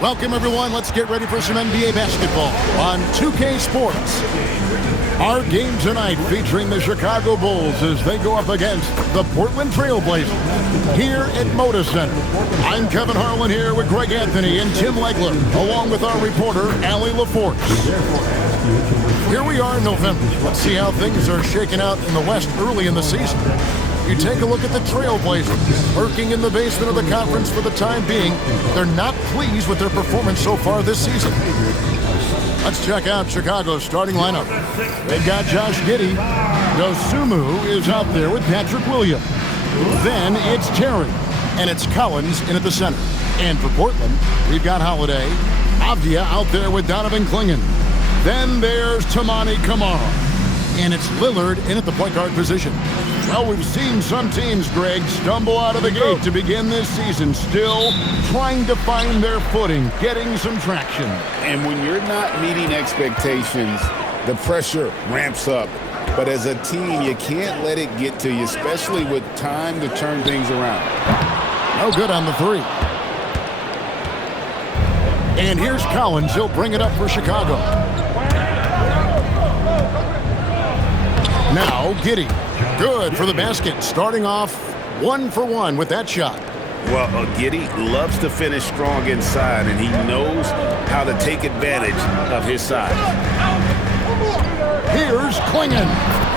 Welcome, everyone. Let's get ready for some NBA basketball on 2K Sports. Our game tonight featuring the Chicago Bulls as they go up against the Portland Trail Blazers here at Moda Center. I'm Kevin Harlan here with Greg Anthony and Tim Legler, along with our reporter, Allie LaForce. Here we are in November. Let's see how things are shaking out in the West early in the season. You take a look at the Trailblazers, lurking in the basement of the conference for the time being. They're not pleased with their performance so far this season. Let's check out Chicago's starting lineup. They've got Josh Giddey. Dosunmu is out there with Patrick Williams. Then it's Terry, and it's Collins in at the center. And for Portland, we've got Holiday, Avdia out there with Donovan Clingan. Then there's Tamani Kamara, and it's Lillard in at the point guard position. Well, we've seen some teams, Greg, stumble out of the gate to begin this season, still trying to find their footing, getting some traction. And when you're not meeting expectations, the pressure ramps up. But as a team, you can't let it get to you, especially with time to turn things around. No good on the three. And here's Collins. He'll bring it up for Chicago. Now, Giddey. Good for the basket, starting off 1 for 1 with that shot. Well, Giddey loves to finish strong inside, and he knows how to take advantage of his size. Here's Clingan.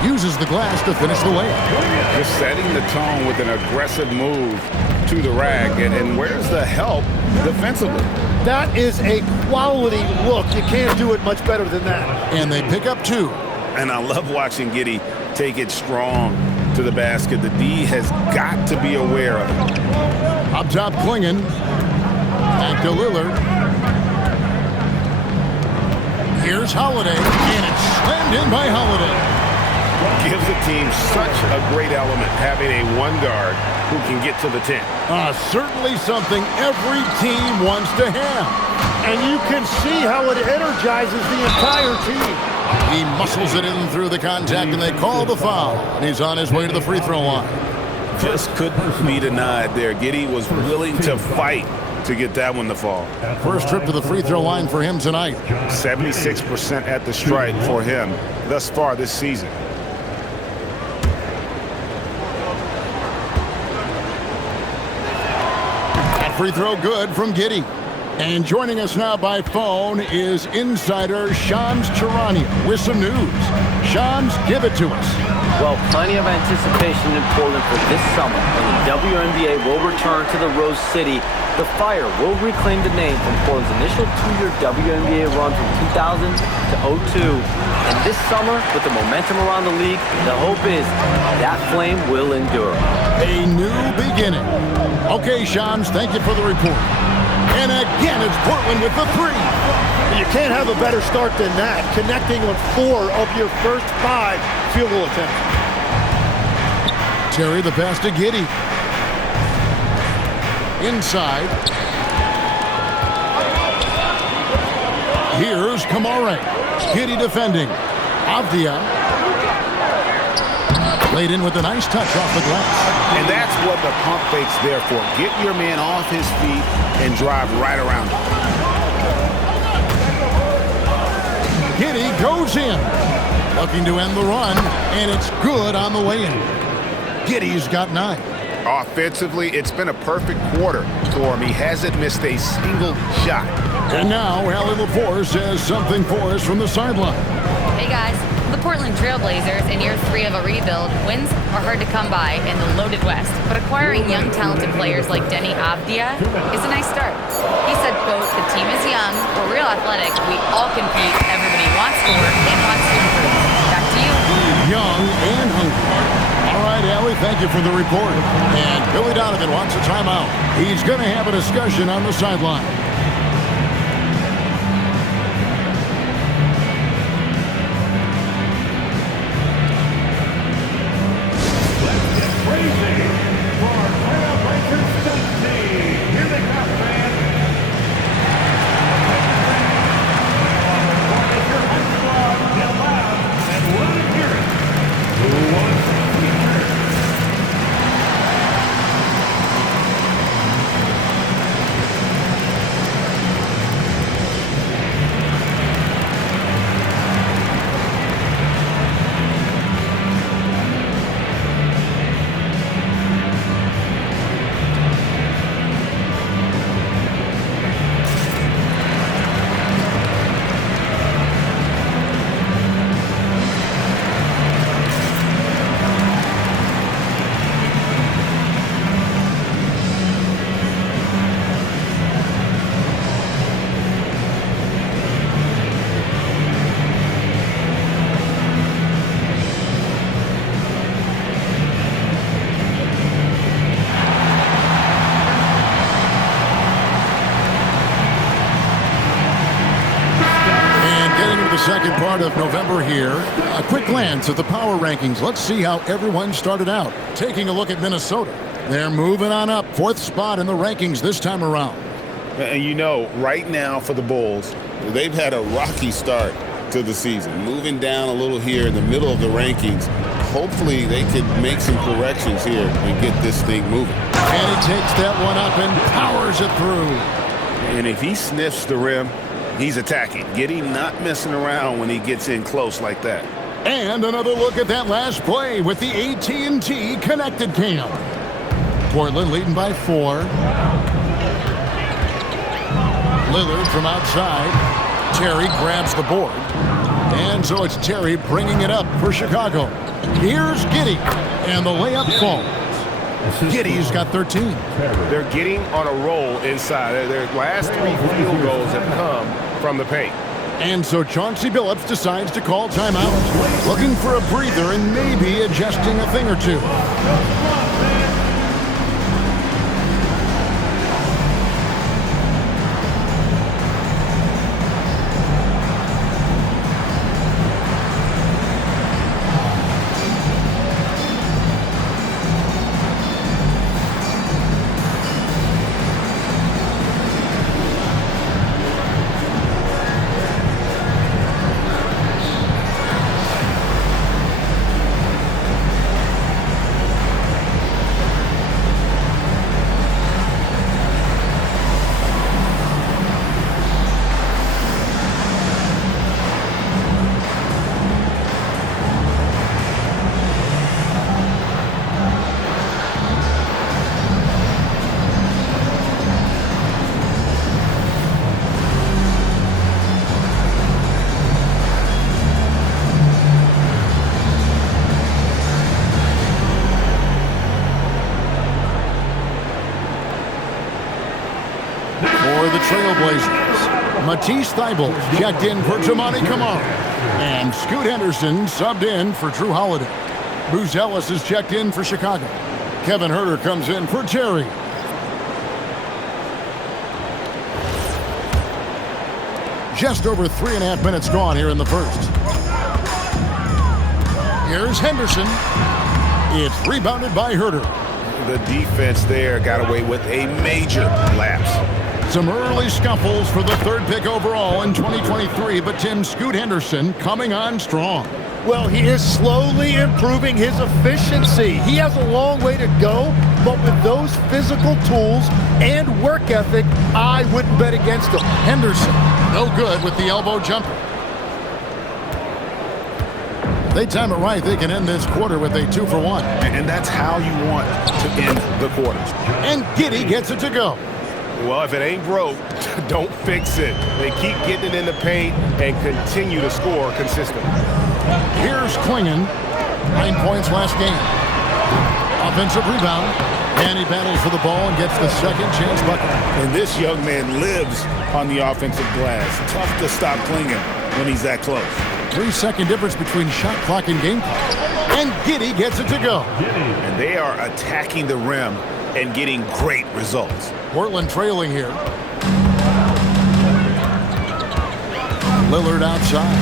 Uses the glass to finish the layup. Just setting the tone with an aggressive move to the rack, and where's the help defensively? That is a quality look. You can't do it much better than that. And they pick up 2. And I love watching Giddey take it strong to the basket. The D has got to be aware of it. Up top, Clingan. Back to Lillard. Here's Holiday, and it's slammed in by Holiday. Gives the team such a great element, having a one guard who can get to the 10. Certainly something every team wants to have. And you can see how it energizes the entire team. He muscles it in through the contact, and they call the foul. And he's on his way to the free throw line. Just couldn't be denied there. Giddey was willing to fight to get that one to fall. First trip to the free throw line for him tonight. 76% at the strike for him thus far this season. That free throw good from Giddey. And joining us now by phone is insider Shams Charania with some news. Shams, give it to us. Well, plenty of anticipation in Portland for this summer when the WNBA will return to the Rose City. The Fire will reclaim the name from Portland's initial 2-year WNBA run from 2000 to 02. And this summer, with the momentum around the league, the hope is that flame will endure. A new beginning. Okay, Shams, thank you for the report. And again, it's Portland with the 3. You can't have a better start than that, connecting on 4 of your first 5 field goal attempts. Terry, the pass to Giddey. Inside. Here's Kamara. Giddey defending. Avdia. Laid in with a nice touch off the glass. And that's what the pump fake's there for. Get your man off his feet and drive right around him. Giddey goes in. Looking to end the run, and it's good on the way in. Giddey's got 9. Offensively, it's been a perfect quarter for him. He hasn't missed a single shot. And now, Allie LaForce has something for us from the sideline. Hey, guys. The Portland Trail Blazers, in year 3 of a rebuild, wins are hard to come by in the loaded West, but acquiring young, talented players like Deni Avdia is a nice start. He said, quote, "The team is young, we're real athletic, we all compete, everybody wants to work and wants to improve." Back to you. Young and hungry. All right, Allie, thank you for the report. And Billy Donovan wants a timeout. He's going to have a discussion on the sideline. second part of November here. A quick glance at the power rankings. Let's see how everyone started out. Taking a look at Minnesota. They're moving on up. 4th spot in the rankings this time around. And you know, right now for the Bulls, they've had a rocky start to the season. Moving down a little here in the middle of the rankings. Hopefully they can make some corrections here and get this thing moving. And he takes that one up and powers it through. And if he sniffs the rim, he's attacking. Giddey not messing around when he gets in close like that. And another look at that last play with the AT&T connected cam. Portland leading by 4. Lillard from outside. Terry grabs the board. And so it's Terry bringing it up for Chicago. Here's Giddey. And the layup falls. Giddey's got 13. They're getting on a roll inside. Their last 3 field goals have come from the paint. And so Chauncey Billups decides to call timeout. Looking for a breather and maybe adjusting a thing or two. Trailblazers. Matisse Thybulle checked in for Jamani Kamara. And Scoot Henderson subbed in for Drew Holiday. Bruce Ellis is checked in for Chicago. Kevin Huerter comes in for Terry. Just over 3.5 minutes gone here in the first. Here's Henderson. It's rebounded by Huerter. The defense there got away with a major lapse. Some early scuffles for the 3rd pick overall in 2023, but Tim, Scoot Henderson coming on strong. Well, he is slowly improving his efficiency. He has a long way to go, but with those physical tools and work ethic, I wouldn't bet against him. Henderson, no good with the elbow jumper. If they time it right, they can end this quarter with a 2 for 1. And that's how you want to end the quarters. And Giddey gets it to go. Well, if it ain't broke, don't fix it. They keep getting it in the paint and continue to score consistently. Here's Klingon. 9 points last game. Offensive rebound. And he battles for the ball and gets the second chance bucket. And this young man lives on the offensive glass. Tough to stop Klingon when he's that close. 3-second difference between shot clock and game clock. And Giddey gets it to go. And they are attacking the rim and getting great results. Portland trailing here. Lillard outside.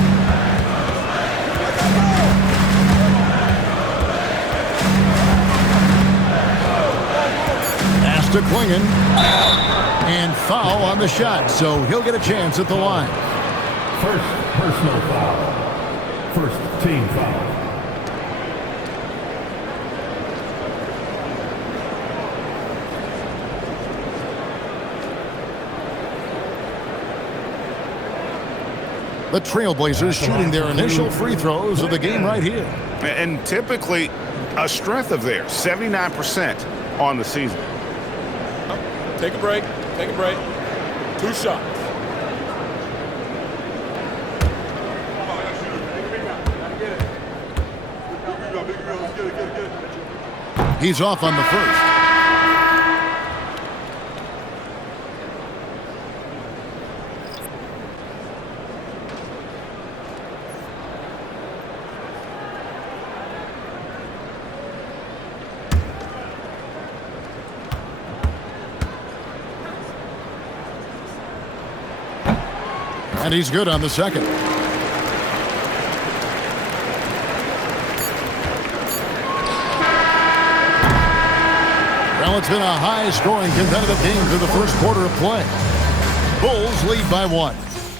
Pass to Klingon. And foul on the shot, so he'll get a chance at the line. First personal foul. First team foul. The Trailblazers shooting their initial free throws of the game right here. And typically a strength of theirs, 79% on the season. Take a break. Take a break. 2 shots. He's off on the first. And he's good on the second. Well, it's been a high-scoring competitive game through the first quarter of play. Bulls lead by 1.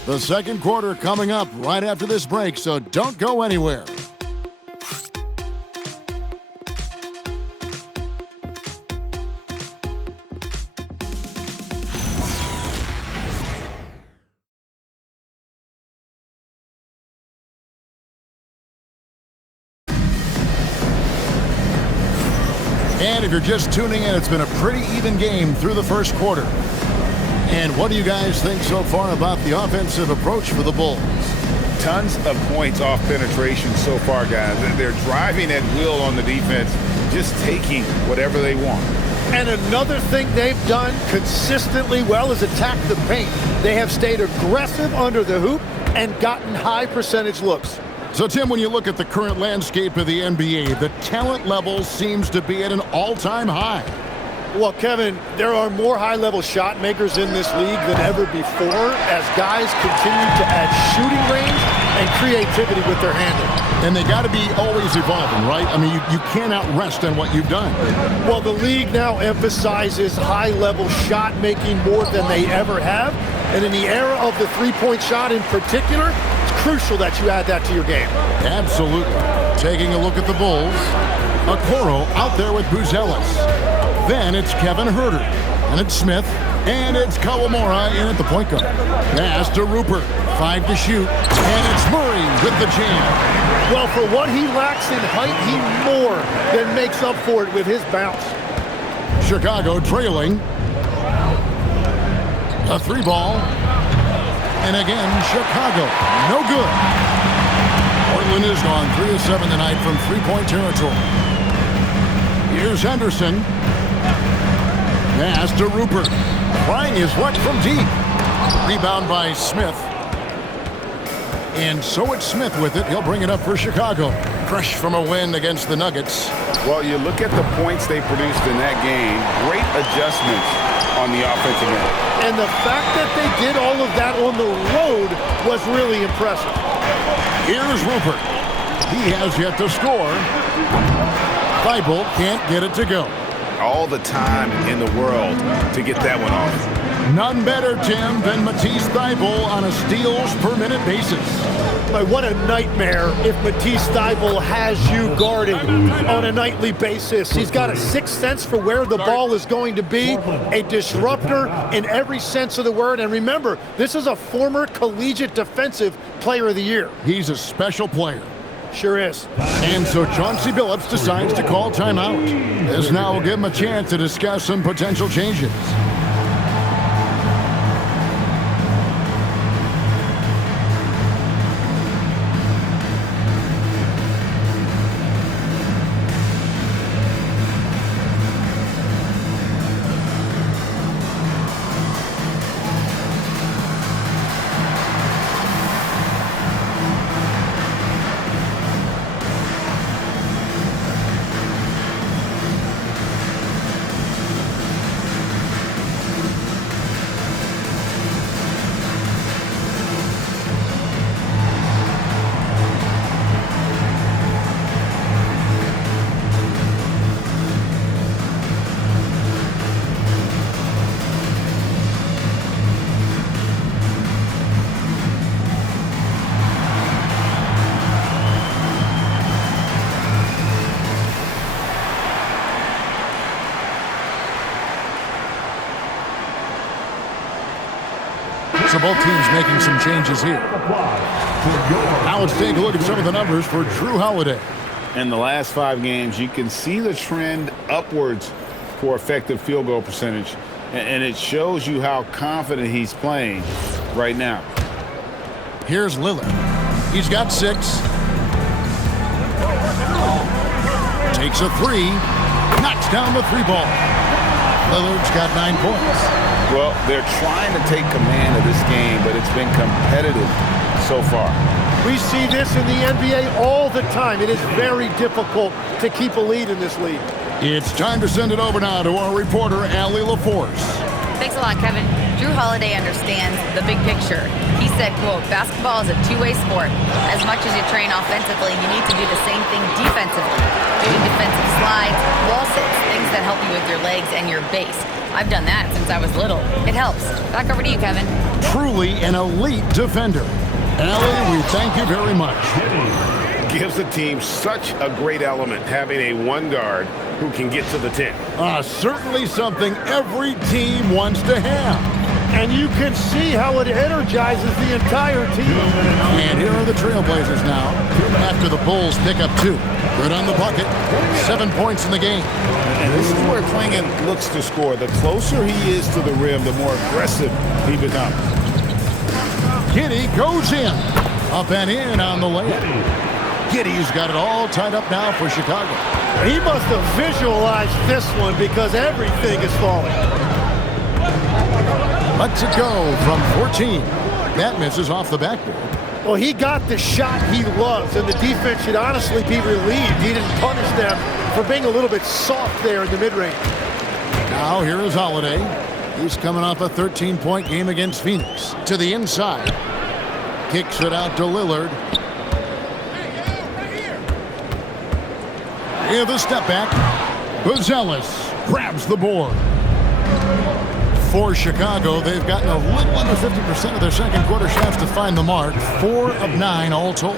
The second quarter coming up right after this break, so don't go anywhere. And if you're just tuning in, it's been a pretty even game through the first quarter. And what do you guys think so far about the offensive approach for the Bulls? Tons of points off penetration so far, guys. They're driving at will on the defense, just taking whatever they want. And another thing they've done consistently well is attack the paint. They have stayed aggressive under the hoop and gotten high percentage looks. So, Tim, when you look at the current landscape of the NBA, the talent level seems to be at an all-time high. Well, Kevin, there are more high-level shot makers in this league than ever before as guys continue to add shooting range and creativity with their handle. And they got to be always evolving, right? I mean, you cannot rest on what you've done. Well, the league now emphasizes high-level shot making more than they ever have. And in the era of the three-point shot in particular, it's crucial that you add that to your game. Absolutely. Taking a look at the Bulls, Okoro out there with Buzelis. Then it's Kevin Huerter, and it's Smith, and it's Kawamura in at the point guard. Pass to Rupert, 5 to shoot, and it's Murray with the jam. Well, for what he lacks in height, he more than makes up for it with his bounce. Chicago trailing. A 3-ball. And again, Chicago, no good. Portland has gone 3 of 7 tonight from three-point territory. Here's Henderson. Pass to Rupert. Trying his luck from deep. Rebound by Smith. And so it's Smith with it. He'll bring it up for Chicago. Fresh from a win against the Nuggets. Well, you look at the points they produced in that game. Great adjustments on the offensive end. And the fact that they did all of that on the road was really impressive. Here's Rupert. He has yet to score. Thibault can't get it to go. All the time in the world to get that one off. None better, Tim, than Matisse Thibault on a steals per minute basis. What a nightmare if Matisse Thibault has you guarded on a nightly basis. He's got a sixth sense for where the ball is going to be, a disruptor in every sense of the word. And remember, this is a former collegiate defensive player of the year. He's a special player. Sure is. And so Chauncey Billups decides to call timeout. This now will give him a chance to discuss some potential changes. So both teams making some changes here. Now let's take a look at some of the numbers for Drew Holiday. In the last 5 games, you can see the trend upwards for effective field goal percentage. And it shows you how confident he's playing right now. Here's Lillard. He's got 6. Takes a 3. Knocks down the 3-ball. Lillard's got 9 points. Well, they're trying to take command of this game, but it's been competitive so far. We see this in the NBA all the time. It is very difficult to keep a lead in this league. It's time to send it over now to our reporter, Allie LaForce. Thanks a lot, Kevin. Drew Holiday understands the big picture. He said, quote, basketball is a two-way sport. As much as you train offensively, you need to do the same thing defensively. Doing defensive slides, wall sits, things that help you with your legs and your base. I've done that since I was little. It helps. Back over to you, Kevin. Truly an elite defender. Allie, we thank you very much. Gives the team such a great element having a one guard who can get to the 10. Certainly something every team wants to have. And you can see how it energizes the entire team. And here are the Trailblazers now, after the Bulls pick up 2. Good on the bucket. 7 points in the game. And this is where Klingon looks to score. The closer he is to the rim, the more aggressive he becomes. Giddey goes in. Up and in on the layup. Giddey's got it all tied up now for Chicago. He must have visualized this one because everything is falling. Lets it go from 14. That misses off the backboard. Well, he got the shot he loves, and the defense should honestly be relieved. He didn't punish them for being a little bit soft there in the mid-range. Now here is Holiday. He's coming off a 13-point game against Phoenix. To the inside. Kicks it out to Lillard. Here the step back. Buzelis grabs the board. For Chicago, they've gotten a little under 50% of their second quarter shots to find the mark. 4 of 9 all told.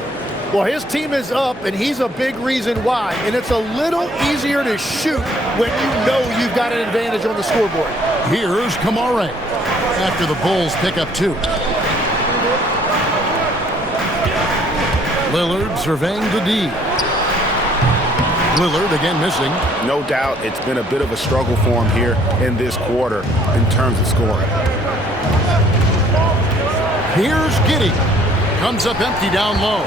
Well, his team is up, and he's a big reason why. And it's a little easier to shoot when you know you've got an advantage on the scoreboard. Here's Kamare after the Bulls pick up 2. Lillard surveying the D. Lillard again missing. No doubt it's been a bit of a struggle for him here in this quarter in terms of scoring. Here's Giddey. Comes up empty down low.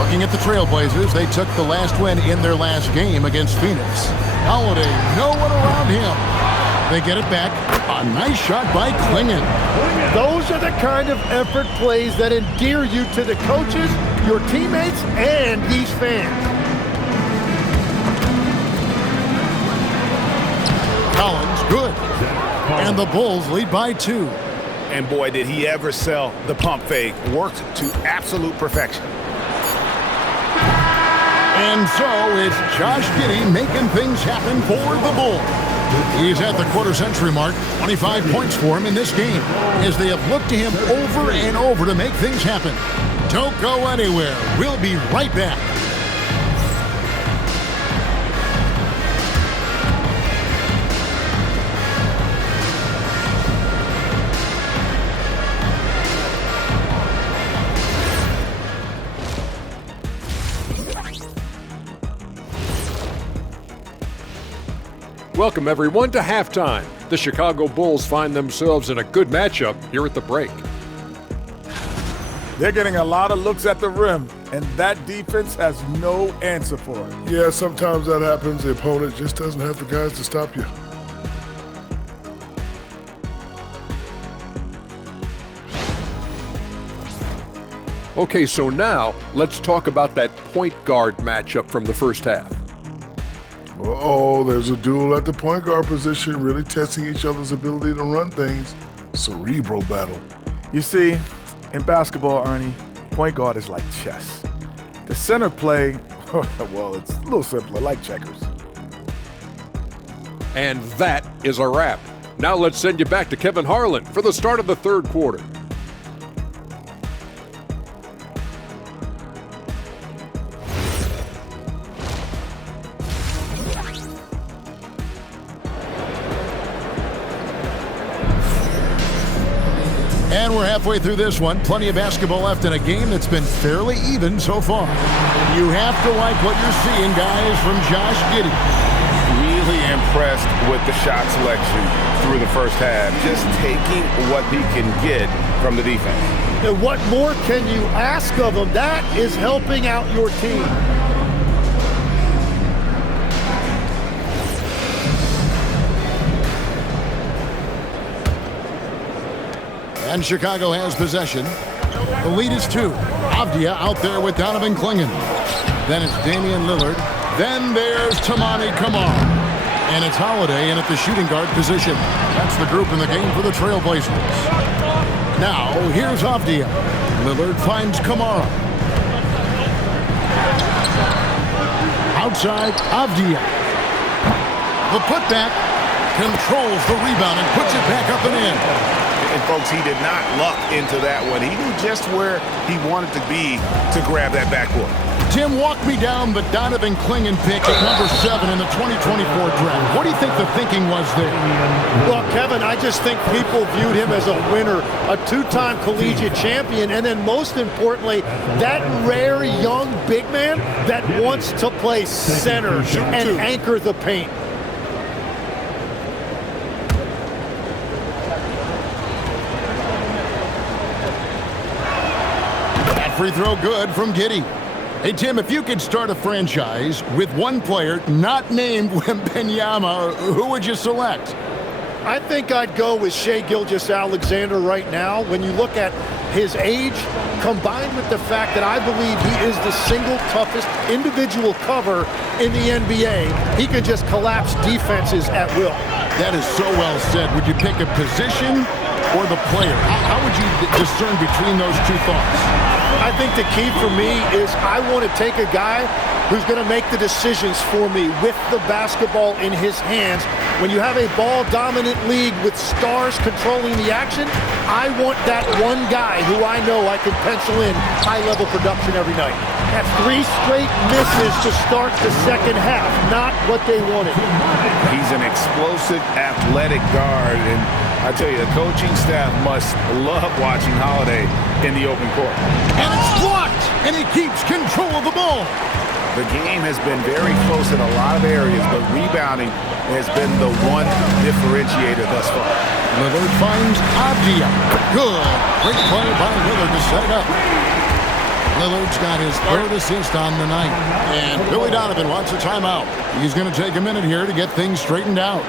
Looking at the Trailblazers, they took the last win in their last game against Phoenix. Holiday, no one around him. They get it back. A nice shot by Klingon. Those are the kind of effort plays that endear you to the coaches, your teammates, and these fans. Collins, good. And the Bulls lead by 2. And boy, did he ever sell the pump fake. Worked to absolute perfection. And so it's Josh Giddey making things happen for the Bulls. He's at the quarter-century mark. 25 points for him in this game as they have looked to him over and over to make things happen. Don't go anywhere. We'll be right back. Welcome, everyone, to halftime. The Chicago Bulls find themselves in a good matchup here at the break. They're getting a lot of looks at the rim, and that defense has no answer for it. Yeah, sometimes that happens. The opponent just doesn't have the guys to stop you. Okay, so now let's talk about that point guard matchup from the first half. Uh-oh, there's a duel at the point guard position, really testing each other's ability to run things. Cerebral battle. You see, in basketball, Ernie, point guard is like chess. The center play, well, it's a little simpler, like checkers. And that is a wrap. Now let's send you back to Kevin Harlan for the start of the third quarter. And we're halfway through this one. Plenty of basketball left in a game that's been fairly even so far. You have to like what you're seeing, guys, from Josh Giddey. Really impressed with the shot selection through the first half. Just taking what he can get from the defense. And what more can you ask of him? That is helping out your team. And Chicago has possession. The lead is 2. Avdia out there with Donovan Klingon. Then it's Damian Lillard. Then there's Tamani Kamar. And it's Holiday in at the shooting guard position. That's the group in the game for the Trailblazers. Now, here's Avdia. Lillard finds Kamara. Outside, Avdia. The putback controls the rebound and puts it back up and in. And, folks, he did not luck into that one. He knew just where he wanted to be to grab that backboard. Tim, walk me down the Donovan Clingan pick at number 7 in the 2024 draft. What do you think the thinking was there? Well, Kevin, I just think people viewed him as a winner, a two-time collegiate champion, and then most importantly, that rare young big man that wants to play center and anchor the paint. Free throw good from Giddey. Hey, Tim, if you could start a franchise with one player not named Wembanyama, who would you select? I think I'd go with Shai Gilgeous-Alexander right now. When you look at his age, combined with the fact that I believe he is the single toughest individual cover in the NBA, he can just collapse defenses at will. That is so well said. Would you pick a position or the player? How would you discern between those two thoughts? I think the key for me is I want to take a guy who's going to make the decisions for me with the basketball in his hands. When you have a ball-dominant league with stars controlling the action, I want that one guy who I know I can pencil in high-level production every night. That's 3 straight misses to start the second half, not what they wanted. He's an explosive, athletic guard, and I tell you, the coaching staff must love watching Holiday in the open court. And it's blocked, and he keeps control of the ball. The game has been very close in a lot of areas, but rebounding has been the one differentiator thus far. Lillard finds Avdia. Good. Great play by Lillard to set it up. Lillard's got his 3rd assist on the night. And Billy Donovan wants a timeout. He's going to take a minute here to get things straightened out.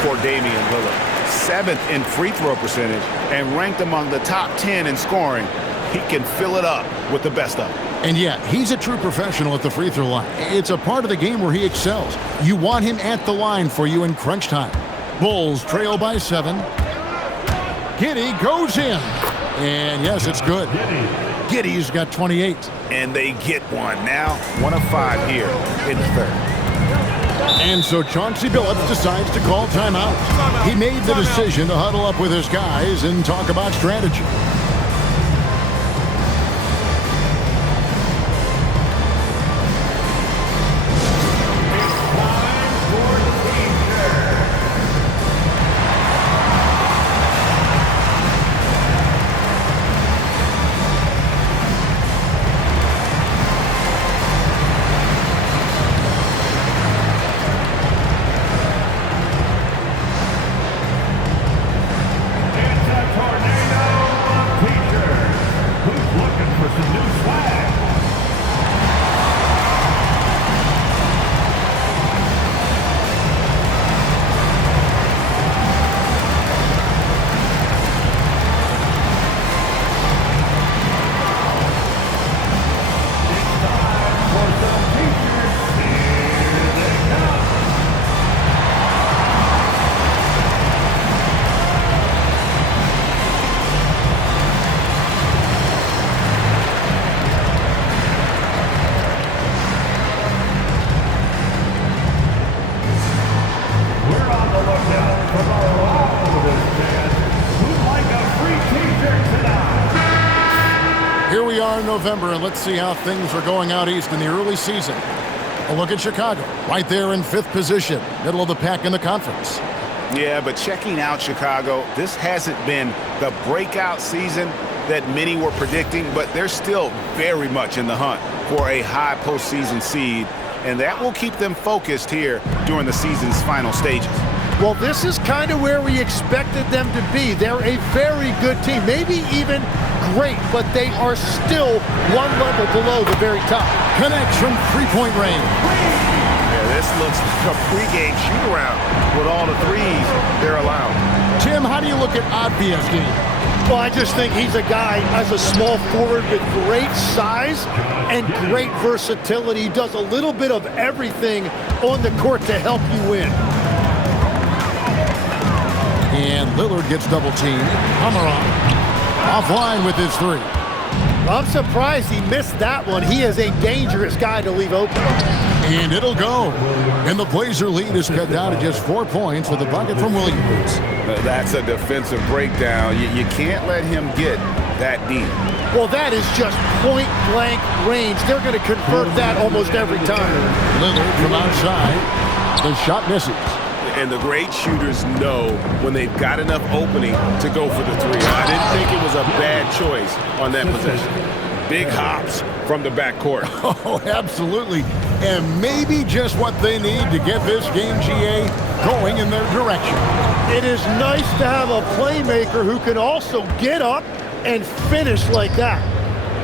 For Damian Lillard, 7th in free throw percentage and ranked among the top 10 in scoring. He can fill it up with the best of them. And yet, he's a true professional at the free throw line. It's a part of the game where he excels. You want him at the line for you in crunch time. Bulls trail by 7. Giddey goes in. And yes, it's good. Giddey's got 28. And they get one. Now 1 of 5 here in the 3rd. And so Chauncey Billups decides to call timeout. He made the decision to huddle up with his guys and talk about strategy. are in November, and let's see how things are going out east in the early season. A look at Chicago, right there in 5th position, middle of the pack in the conference. Yeah, but checking out Chicago, this hasn't been the breakout season that many were predicting, but they're still very much in the hunt for a high postseason seed, and that will keep them focused here during the season's final stages. Well, this is kind of where we expected them to be. They're a very good team, maybe even great, but they are still one level below the very top. Connects from three-point range. Yeah, this looks like a pregame shoot-around with all the threes they're allowed. Tim, how do you look at Avdia's game? Well, I just think he's a guy as a small forward with great size and great versatility. He does a little bit of everything on the court to help you win. And Lillard gets double-teamed. Amaron offline with his three. I'm surprised he missed that one. He is a dangerous guy to leave open. And it'll go. And the Blazer lead is cut down to just 4 points with a bucket from Williams. That's a defensive breakdown. You can't let him get that deep. Well, that is just point-blank range. They're going to convert that almost every time. Lillard from outside. The shot misses. And the great shooters know when they've got enough opening to go for the three. I didn't think it was a bad choice on that possession. Big hops from the backcourt. Oh, absolutely. And maybe just what they need to get this game, GA, going in their direction. It is nice to have a playmaker who can also get up and finish like that.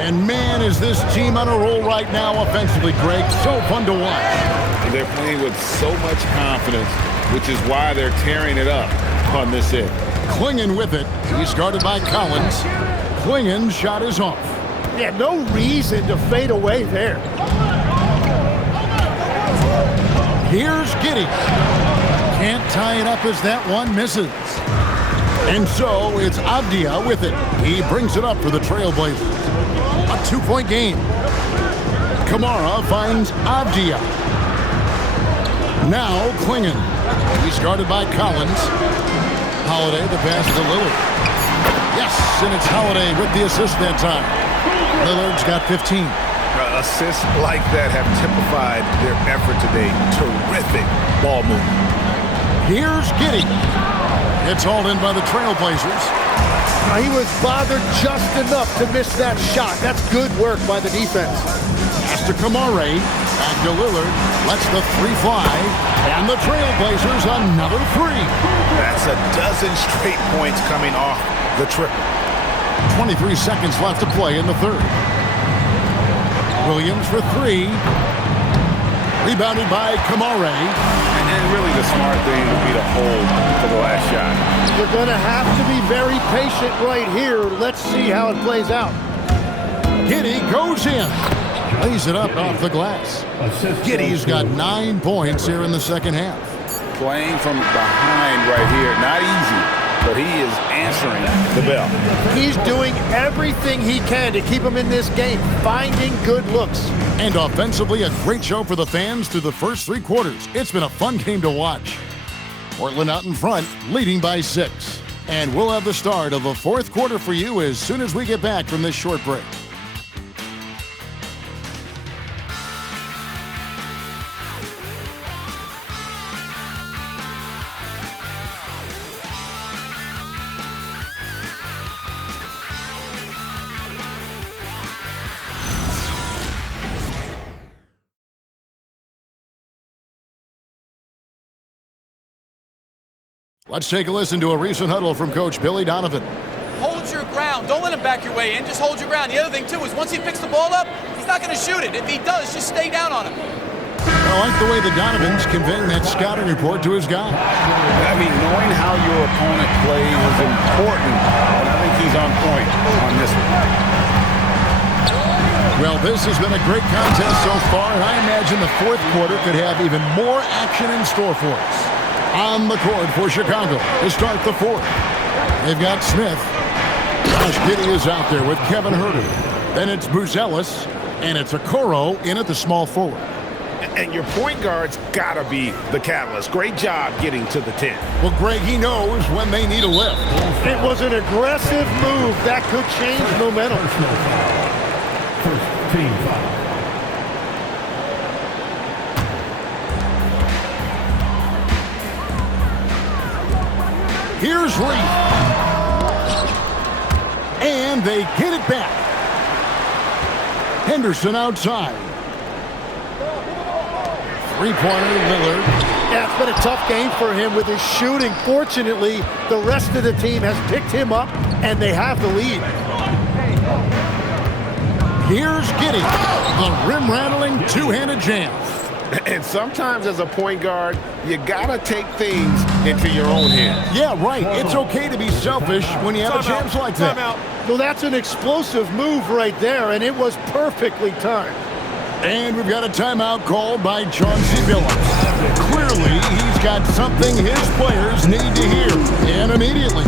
And man, is this team on a roll right now offensively, Greg. So fun to watch. They're playing with so much confidence, which is why they're tearing it up on this end. Clingan with it. He's guarded by Collins. Clingan's shot is off. Yeah, no reason to fade away there. Here's Giddey. Can't tie it up as that one misses. And so it's Avdia with it. He brings it up for the Trailblazers. A 2-point game. Kamara finds Avdia. Now Clingan. He's guarded by Collins. Holiday, the pass to Lillard. Yes, and it's Holiday with the assist that time. Lillard's got 15. Assists like that have typified their effort today. Terrific ball movement. Here's Giddey. It's hauled in by the Trailblazers. He was bothered just enough to miss that shot. That's good work by the defense. Pass to Kamara. Back to Lillard. Lets the three fly. And the Trailblazers another three. That's a dozen straight points coming off the triple. 23 seconds left to play in the third. Williams for three. Rebounded by Kamara. And really the smart thing would be to hold for the last shot. You're going to have to be very patient right here. Let's see how it plays out. Giddey goes in. Lays it up off the glass. Giddey's got 9 points here in the second half. Playing from behind right here. Not easy, but he is answering the bell. He's doing everything he can to keep him in this game, finding good looks. And offensively, a great show for the fans through the first 3 quarters. It's been a fun game to watch. Portland out in front, leading by 6. And we'll have the start of the 4th quarter for you as soon as we get back from this short break. Let's take a listen to a recent huddle from Coach Billy Donovan. Hold your ground. Don't let him back your way in. Just hold your ground. The other thing, too, is once he picks the ball up, he's not going to shoot it. If he does, just stay down on him. I like the way the Donovan's conveying that scouting report to his guy. I mean, knowing how your opponent plays is important, and I think he's on point on this one. Well, this has been a great contest so far, and I imagine the 4th quarter could have even more action in store for us. On the court for Chicago to start the 4th. They've got Smith. Josh Giddey is out there with Kevin Huerter. Then it's Buzelis, and it's Okoro in at the small forward. And your point guard's got to be the catalyst. Great job getting to the 10. Well, Greg, he knows when they need a lift. It was an aggressive move that could change momentum. First team foul. Here's Reed. And they get it back. Henderson outside. Three-pointer, Lillard. Yeah, it's been a tough game for him with his shooting. Fortunately, the rest of the team has picked him up, and they have the lead. Here's Giddey. The rim-rattling two-handed jam. And sometimes as a point guard, you gotta take things into your own hands. Yeah, right. It's okay to be selfish when you have a chance like that. Well, that's an explosive move right there, and it was perfectly timed. And we've got a timeout called by Chauncey Billups. Clearly, he's got something his players need to hear, and immediately.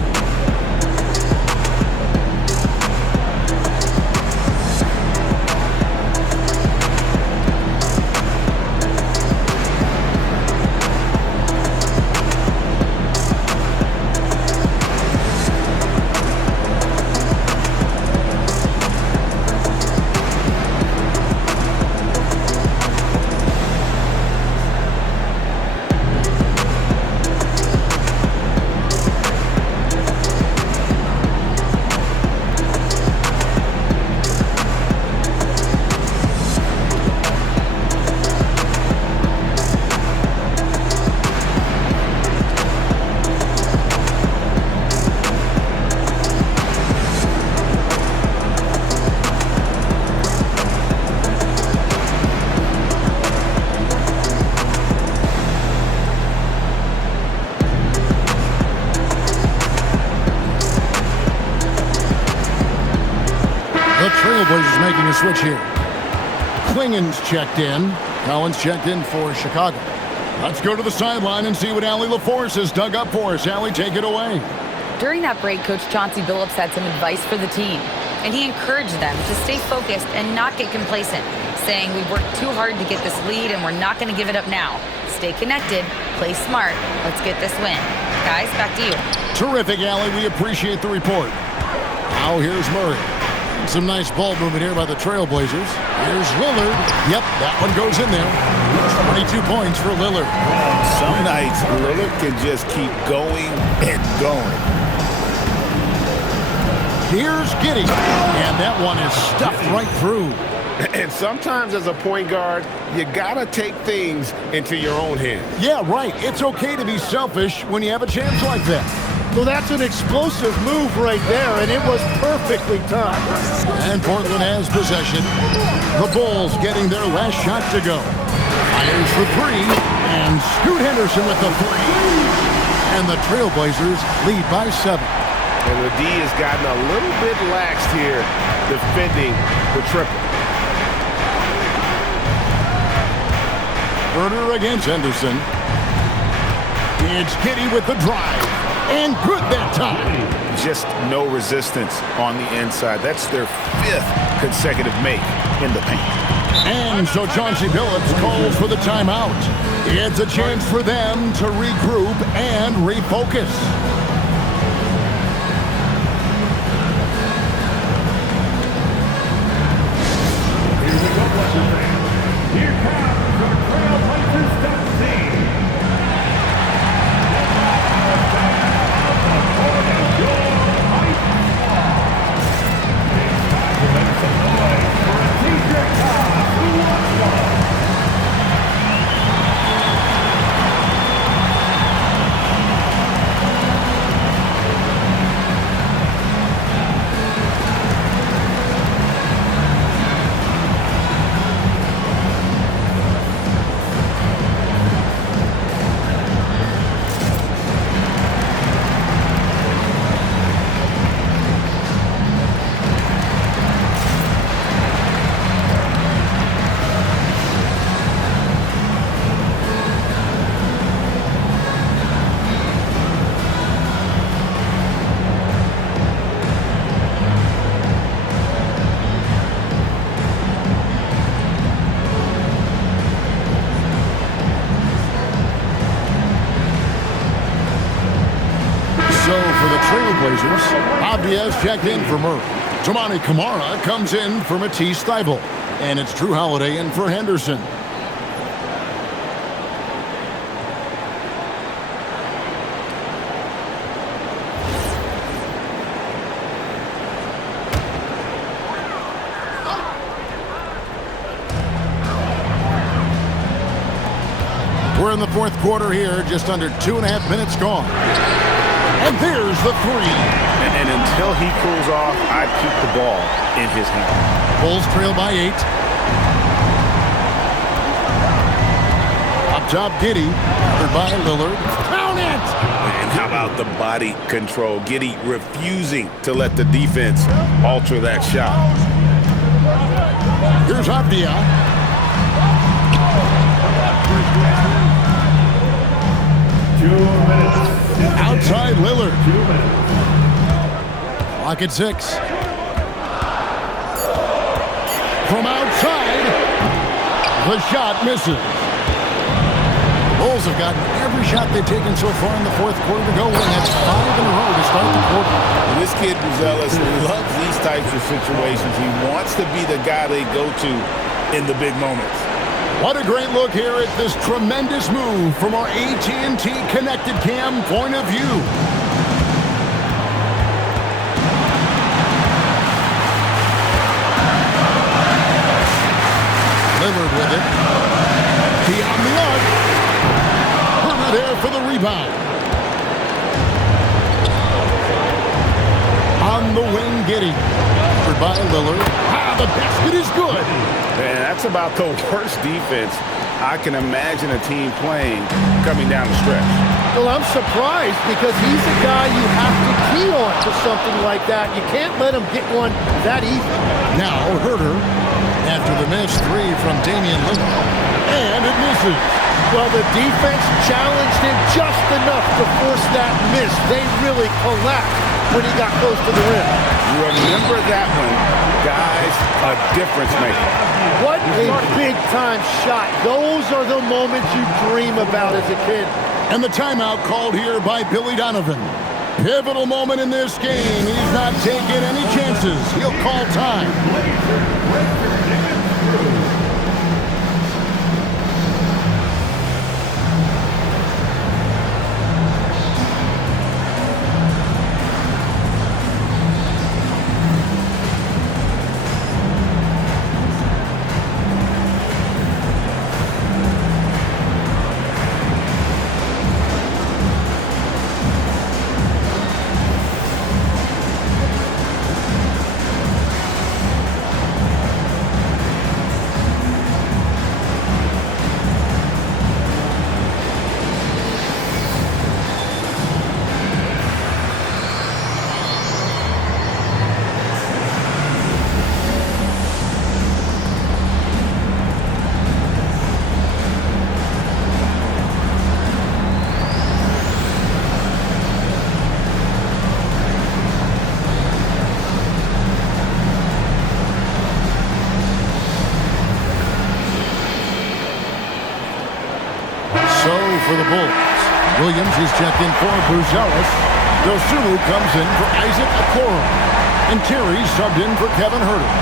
Trailblazers making a switch here. Klingen's checked in. Collins checked in for Chicago. Let's go to the sideline and see what Allie LaForce has dug up for us. Allie, take it away. During that break, Coach Chauncey Billups had some advice for the team, and he encouraged them to stay focused and not get complacent, saying we worked too hard to get this lead and we're not going to give it up now. Stay connected, play smart, let's get this win. Guys, back to you. Terrific, Allie. We appreciate the report. Now here's Murray. Some nice ball movement here by the Trailblazers. Here's Lillard. Yep, that one goes in there. 22 points for Lillard. Some nights, Lillard can just keep going and going. Here's Giddey. And that one is stuffed right through. And sometimes as a point guard, you gotta take things into your own hands. Yeah, right. It's okay to be selfish when you have a chance like that. Well, that's an explosive move right there, and it was perfectly timed. And Portland has possession. The Bulls getting their last shot to go. Fires for three, and Scoot Henderson with the three. And the Trailblazers lead by 7. And the D has gotten a little bit laxed here defending the triple. Herder against Henderson. It's Giddey with the drive. And good that time. Just no resistance on the inside. That's their 5th consecutive make in the paint. And so Chauncey Billups calls for the timeout. It's a chance for them to regroup and refocus. Here we go, Blessed fans. Here comes your Trailblazers team. So for the Trailblazers, Abdias checked in for Murray. Damani Kamara comes in for Matisse Thybulle. And it's Drew Holiday in for Henderson. We're in the fourth quarter here, just under 2.5 minutes gone. And there's the three. And until he cools off, I keep the ball in his hand. Bulls trail by 8. Up top, Giddey, covered by Lillard. Count it! And how about the body control? Giddey refusing to let the defense alter that shot. Here's Avdia. Outside Lillard. Clock at 6. From outside, the shot misses. Bulls have gotten every shot they've taken so far in the fourth quarter to go win. That's 5 in a row to start the quarter. And this kid, Buzelis, loves these types of situations. He wants to be the guy they go to in the big moments. What a great look here at this tremendous move from our AT&T Connected Cam point of view. Lillard with it. Beyond the arc. Herter there for the rebound. On the wing, Giddey. Covered by Lillard. The basket is good. Man, that's about the worst defense I can imagine a team playing coming down the stretch. Well, I'm surprised because he's a guy you have to key on for something like that. You can't let him get one that easy. Now Herter after the missed three from Damian Lillard. And it misses. Well, the defense challenged him just enough to force that miss. They really collapsed when he got close to the rim. Remember that one, guys, a difference maker. What a big-time shot. Those are the moments you dream about as a kid. And the timeout called here by Billy Donovan. Pivotal moment in this game. He's not taking any chances. He'll call time. For the Bulls. Williams is checked in for Buzelis. Dosunmu comes in for Isaac Okoro. And Terry subbed in for Kevin Herter.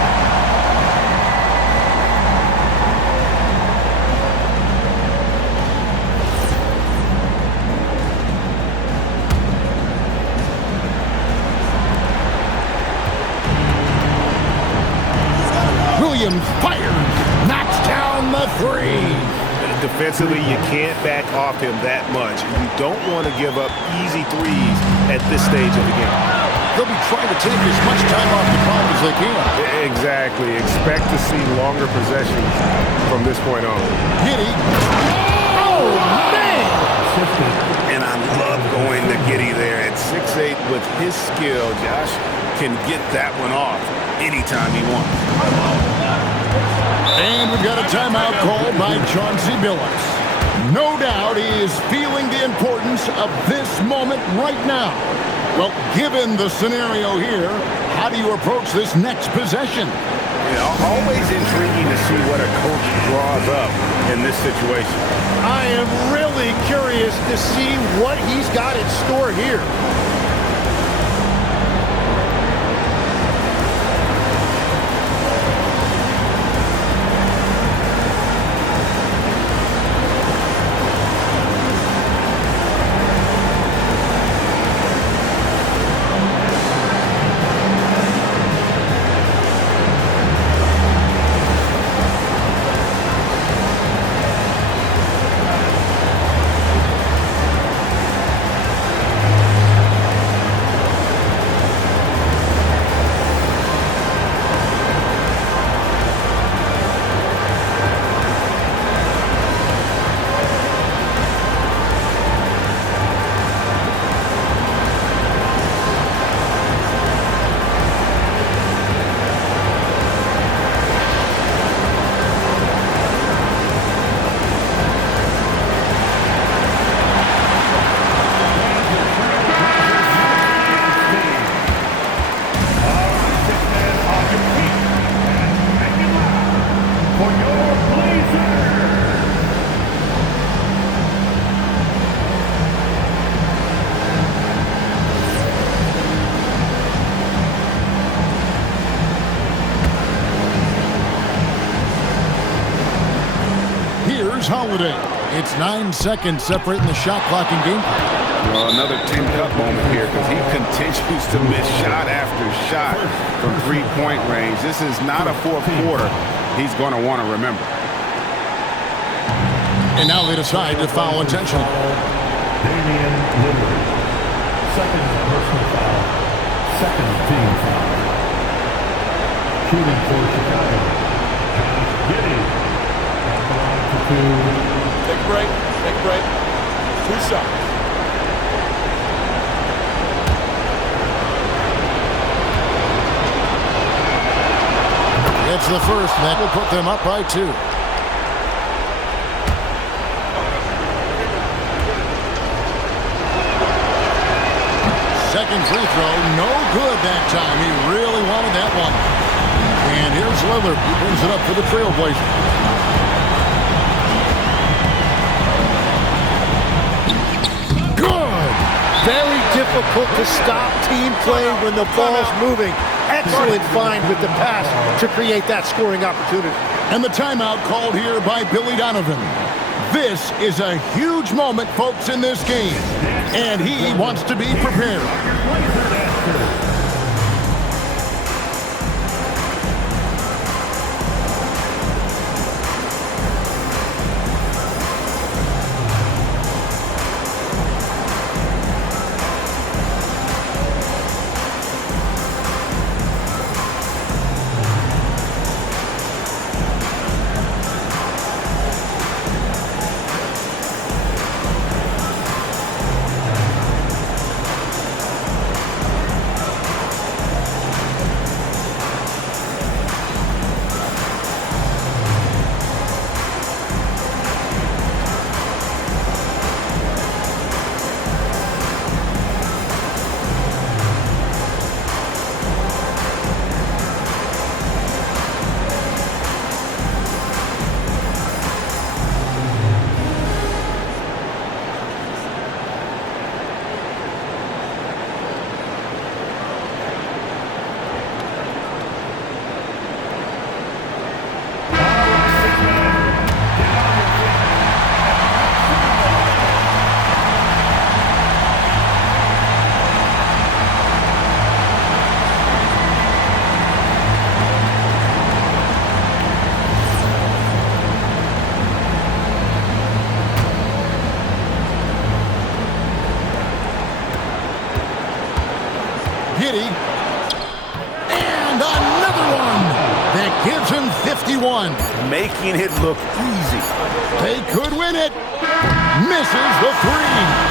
Williams fires. Knocks down the three. Defensively, you can't back off him that much. You don't want to give up easy threes at this stage of the game. They'll be trying to take as much time off the clock as they can. Exactly. Expect to see longer possessions from this point on. Giddey. Oh, man! And I love going to Giddey there at 6'8" with his skill. Josh can get that one off anytime he wants. And we've got a timeout called by Chauncey Billups. No doubt he is feeling the importance of this moment right now. Well, given the scenario here, how do you approach this next possession? You know, always intriguing to see what a coach draws up in this situation. I am really curious to see what he's got in store here. Here's Holiday. It's 9 seconds separating the shot clock and game clock. Well, another tin cup moment here because he continues to miss shot after shot from three-point range. This is not a fourth quarter he's going to want to remember. And now they decide to foul intentionally. Damian Lillard. Second personal foul. Second team foul. Shooting for Chicago. Josh Giddey. At the line for two. Take a break. Take a break. 2 shots. It's the first, and that will put them up by 2. Second free throw, no good that time. He really wanted that one. And here's Lillard. He brings it up for the Trailblazers. Good! Very difficult to stop team play when the ball's moving. Excellent find with the pass to create that scoring opportunity. And the timeout called here by Billy Donovan. This is a huge moment, folks, in this game. And he wants to be prepared. Giddey. And another one that gives him 51. Making it look easy. They could win it. Misses the 3.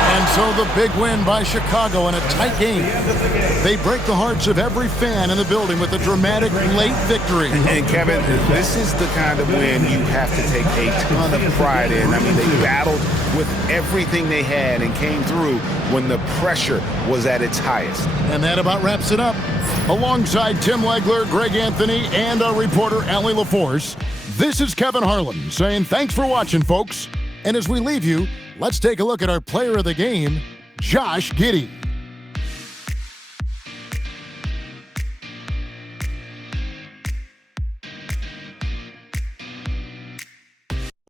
And so the big win by Chicago in a tight game. They break the hearts of every fan in the building with a dramatic late victory. And Kevin, this is the kind of win you have to take a ton of pride in. I mean, they battled with everything they had and came through when the pressure was at its highest. And that about wraps it up. Alongside Tim Legler, Greg Anthony, and our reporter, Allie LaForce, this is Kevin Harlan saying thanks for watching, folks. And as we leave you, let's take a look at our player of the game, Josh Giddey.